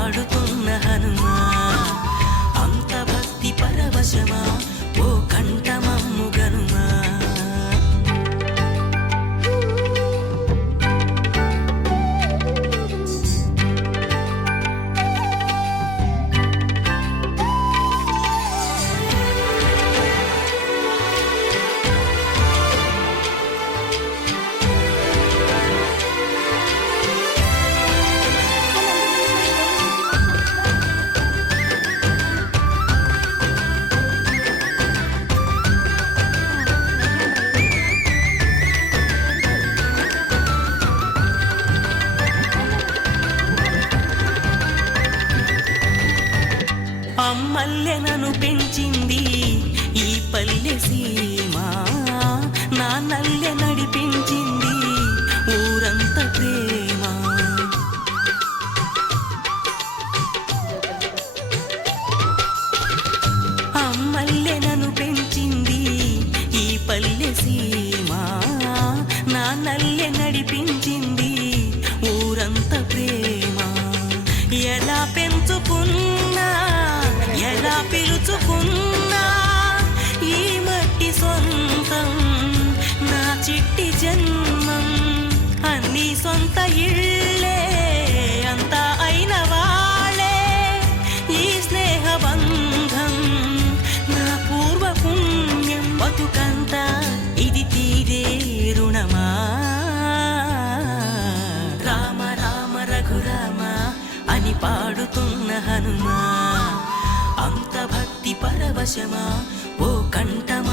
పాడుతున్న హనుమా అంత భక్తి పరవశమా. సీమా నా నల్లె నడిపించింది ఊరంత ప్రేమ. ఎలా పెంచుకున్నా ఎలా పిలుచుకున్నా ఈ మట్టి సొంతం నా చిట్టి జన్మం అన్ని సొంత ఇళ్ళే. పాడుతున్న హనుమా అంత భక్తి పరవశమా ఓ కంఠమా.